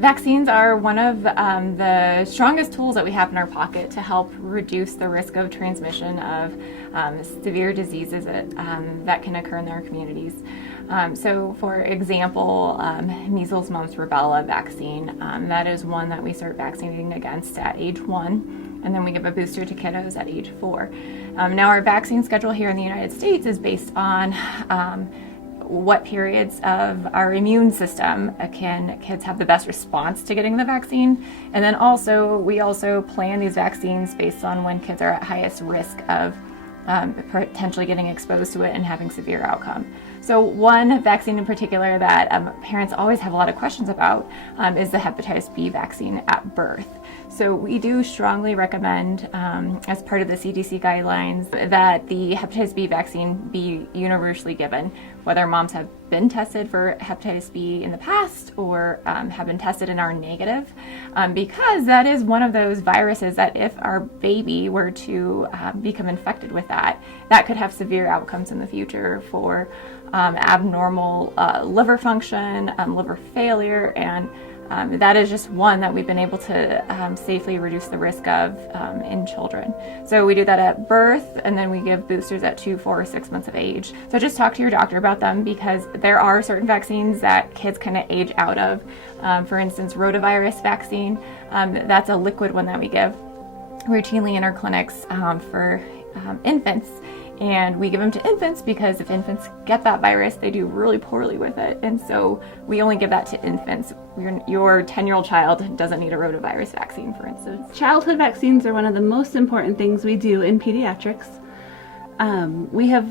Vaccines are one of the strongest tools that we have in our pocket to help reduce the risk of transmission of severe diseases that can occur in our communities. So for example, measles, mumps, rubella vaccine, that is one that we start vaccinating against at age 1, and then we give a booster to kiddos at age 4. Now our vaccine schedule here in the United States is based on what periods of our immune system can kids have the best response to getting the vaccine. And then we also plan these vaccines based on when kids are at highest risk of potentially getting exposed to it and having severe outcome. So one vaccine in particular that parents always have a lot of questions about is the Hepatitis B vaccine at birth. So we do strongly recommend, as part of the CDC guidelines, that the Hepatitis B vaccine be universally given, whether moms have been tested for Hepatitis B in the past or have been tested and are negative, because that is one of those viruses that if our baby were to become infected with that could have severe outcomes in the future for abnormal liver function, liver failure, and that is just one that we've been able to safely reduce the risk of in children. So we do that at birth, and then we give boosters at 2, 4, or 6 months of age. So just talk to your doctor about them, because there are certain vaccines that kids kind of age out of. For instance, Rotavirus Vaccine, that's a liquid one that we give routinely in our clinics for infants. And we give them to infants because if infants get that virus, they do really poorly with it. And so we only give that to infants. Your 10-year-old child doesn't need a rotavirus vaccine, for instance. Childhood vaccines are one of the most important things we do in pediatrics. We have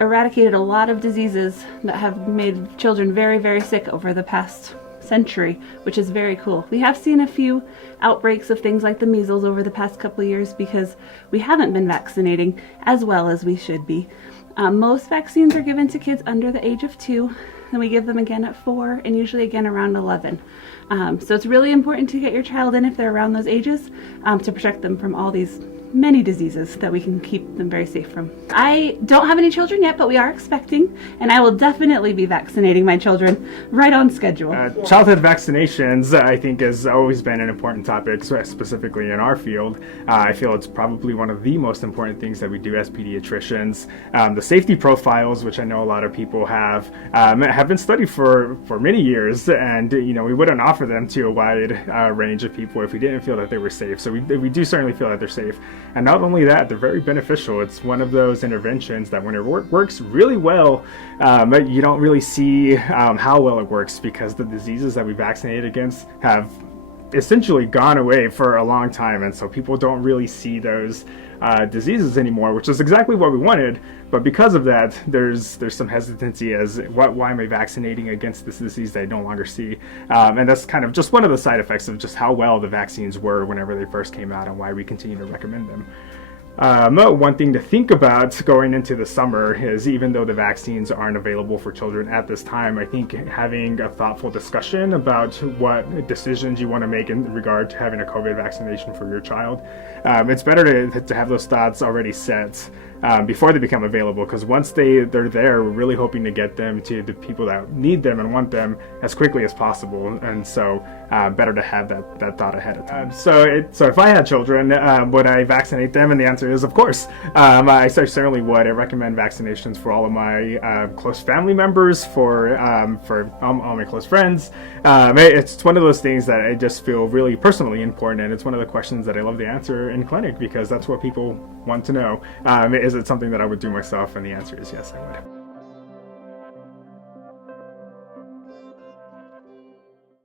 eradicated a lot of diseases that have made children very, very sick over the past century, which is very cool. We have seen a few outbreaks of things like the measles over the past couple of years because we haven't been vaccinating as well as we should be. Most vaccines are given to kids under the age of 2, then we give them again at 4 and usually again around 11. So it's really important to get your child in if they're around those ages to protect them from all these many diseases that we can keep them very safe from. I don't have any children yet, but we are expecting, and I will definitely be vaccinating my children right on schedule. Childhood vaccinations, I think, has always been an important topic, specifically in our field. I feel it's probably one of the most important things that we do as pediatricians. The safety profiles, which I know a lot of people have been studied for many years, and we wouldn't offer them to a wide range of people if we didn't feel that they were safe. So we do certainly feel that they're safe. And not only that, they're very beneficial. It's one of those interventions that when it works really well, you don't really see how well it works, because the diseases that we vaccinate against have essentially gone away for a long time, and so people don't really see those diseases anymore, which is exactly what we wanted. But because of that, there's some hesitancy as why am I vaccinating against this disease that I no longer see, and that's kind of just one of the side effects of just how well the vaccines were whenever they first came out and why we continue to recommend them. One thing to think about going into the summer is, even though the vaccines aren't available for children at this time, I think having a thoughtful discussion about what decisions you want to make in regard to having a COVID vaccination for your child, it's better to have those thoughts already set before they become available, because once they're there, we're really hoping to get them to the people that need them and want them as quickly as possible, and so better to have that thought ahead of time. So if I had children, would I vaccinate them? And the answer is, of course. I certainly would. I recommend vaccinations for all of my close family members, for all my close friends. It's one of those things that I just feel really personally important, and it's one of the questions that I love to answer in clinic, because that's what people want to know. Is it something that I would do myself? And the answer is yes, I would.